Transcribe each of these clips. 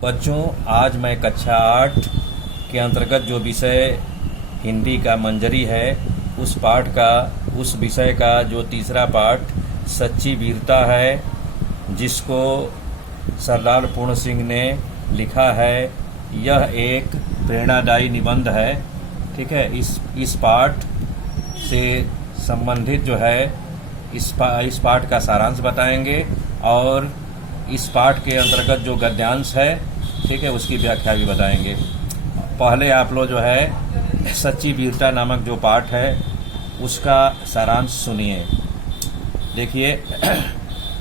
बच्चों, आज मैं कक्षा 8 के अंतर्गत जो विषय हिंदी का मंजरी है उस विषय का जो तीसरा पाठ सच्ची वीरता है, जिसको सरदार पूर्ण सिंह ने लिखा है। यह एक प्रेरणादायी निबंध है। ठीक है, इस पाठ से संबंधित जो है इस पाठ का सारांश बताएंगे और इस पाठ के अंतर्गत जो गद्यांश है, ठीक है, उसकी व्याख्या भी बताएंगे। पहले आप लोग जो है सच्ची वीरता नामक जो पाठ है उसका सारांश सुनिए। देखिए,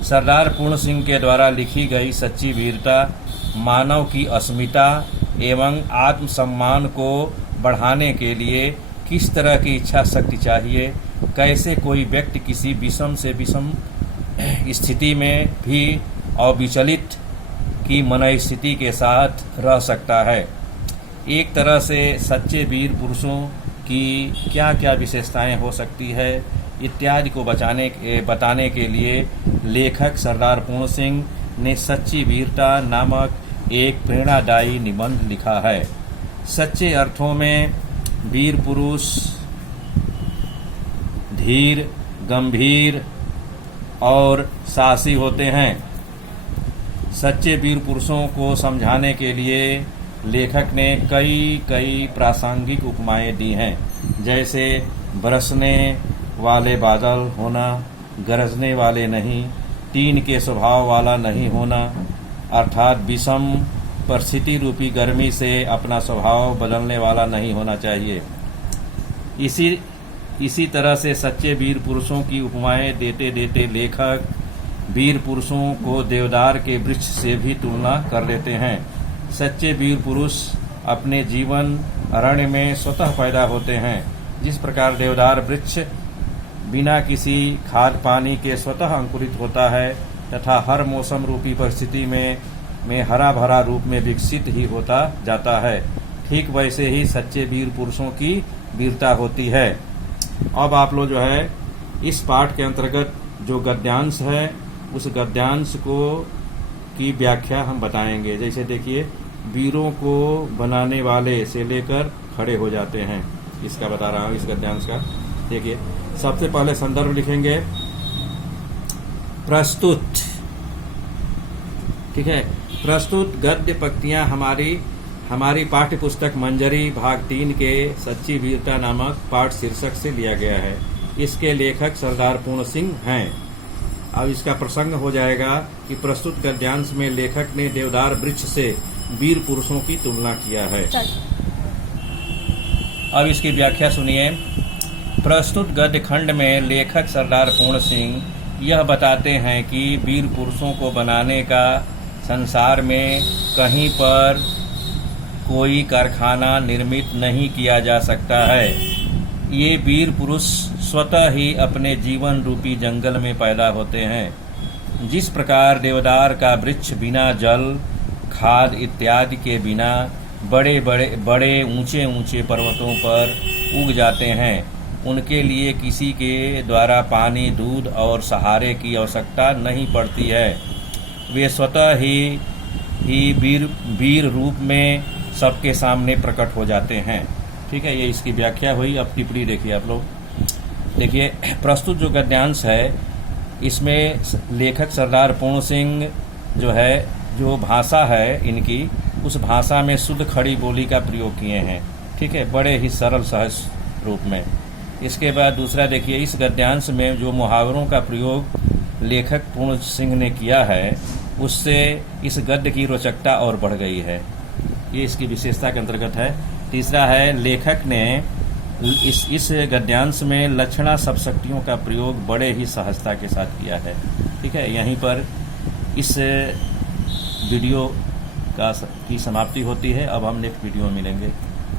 सरदार पूर्ण सिंह के द्वारा लिखी गई सच्ची वीरता मानव की अस्मिता एवं आत्मसम्मान को बढ़ाने के लिए किस तरह की इच्छा शक्ति चाहिए, कैसे कोई व्यक्ति किसी विषम से विषम स्थिति में भी अविचलित की मन स्थिति के साथ रह सकता है। एक तरह से सच्चे वीर पुरुषों की क्या क्या विशेषताएं हो सकती है इत्यादि को बताने के लिए लेखक सरदार पूर्ण सिंह ने सच्ची वीरता नामक एक प्रेरणादायी निबंध लिखा है। सच्चे अर्थों में वीर पुरुष धीर, गंभीर और साहसी होते हैं। सच्चे वीर पुरुषों को समझाने के लिए लेखक ने कई प्रासंगिक उपमाएं दी हैं, जैसे बरसने वाले बादल होना, गरजने वाले नहीं, टीन के स्वभाव वाला नहीं होना, अर्थात विषम परिस्थिति रूपी गर्मी से अपना स्वभाव बदलने वाला नहीं होना चाहिए। इसी तरह से सच्चे वीर पुरुषों की उपमाएं देते देते लेखक वीर पुरुषों को देवदार के वृक्ष से भी तुलना कर लेते हैं। सच्चे वीर पुरुष अपने जीवन अरण्य में स्वतः पैदा होते हैं। जिस प्रकार देवदार वृक्ष बिना किसी खाद पानी के स्वतः अंकुरित होता है तथा हर मौसम रूपी परिस्थिति में हरा भरा रूप में विकसित ही होता जाता है, ठीक वैसे ही सच्चे वीर पुरुषों की वीरता होती है। अब आप लोग जो है इस पाठ के अंतर्गत जो गद्यांश है उस गद्यांश की व्याख्या हम बताएंगे। जैसे देखिए, वीरों को बनाने वाले से लेकर खड़े हो जाते हैं, इसका बता रहा हूँ इस गद्यांश का। देखिए, सबसे पहले संदर्भ लिखेंगे प्रस्तुत। ठीक है, प्रस्तुत गद्य पंक्तियां हमारी पाठ्य पुस्तक मंजरी भाग 3 के सच्ची वीरता नामक पाठ शीर्षक से लिया गया है। इसके लेखक सरदार पूर्ण सिंह हैं। अब इसका प्रसंग हो जाएगा कि प्रस्तुत गद्यांश में लेखक ने देवदार वृक्ष से वीर पुरुषों की तुलना किया है। अब इसकी व्याख्या सुनिए। प्रस्तुत गद्य खंड में लेखक सरदार पूर्ण सिंह यह बताते हैं कि वीर पुरुषों को बनाने का संसार में कहीं पर कोई कारखाना निर्मित नहीं किया जा सकता है। ये वीर पुरुष स्वतः ही अपने जीवन रूपी जंगल में पैदा होते हैं। जिस प्रकार देवदार का वृक्ष बिना जल, खाद इत्यादि के बिना बड़े ऊंचे पर्वतों पर उग जाते हैं, उनके लिए किसी के द्वारा पानी, दूध और सहारे की आवश्यकता नहीं पड़ती है। वे स्वतः ही वीर रूप में सबके सामने प्रकट हो जाते हैं। ठीक है, ये इसकी व्याख्या हुई। अब टिप्पणी देखिए आप लोग। देखिए, प्रस्तुत जो गद्यांश है इसमें लेखक सरदार पूर्ण सिंह जो भाषा है इनकी, उस भाषा में शुद्ध खड़ी बोली का प्रयोग किए हैं। ठीक है, बड़े ही सरल सहज रूप में। इसके बाद दूसरा देखिए, इस गद्यांश में जो मुहावरों का प्रयोग लेखक पूर्ण सिंह ने किया है उससे इस गद्य की रोचकता और बढ़ गई है। ये इसकी विशेषता के अंतर्गत है। तीसरा है, लेखक ने इस गद्यांश में लक्षणा शब्दशक्तियों का प्रयोग बड़े ही सहजता के साथ किया है। ठीक है, यहीं पर इस वीडियो की समाप्ति होती है। अब हम नेक्स्ट वीडियो में मिलेंगे।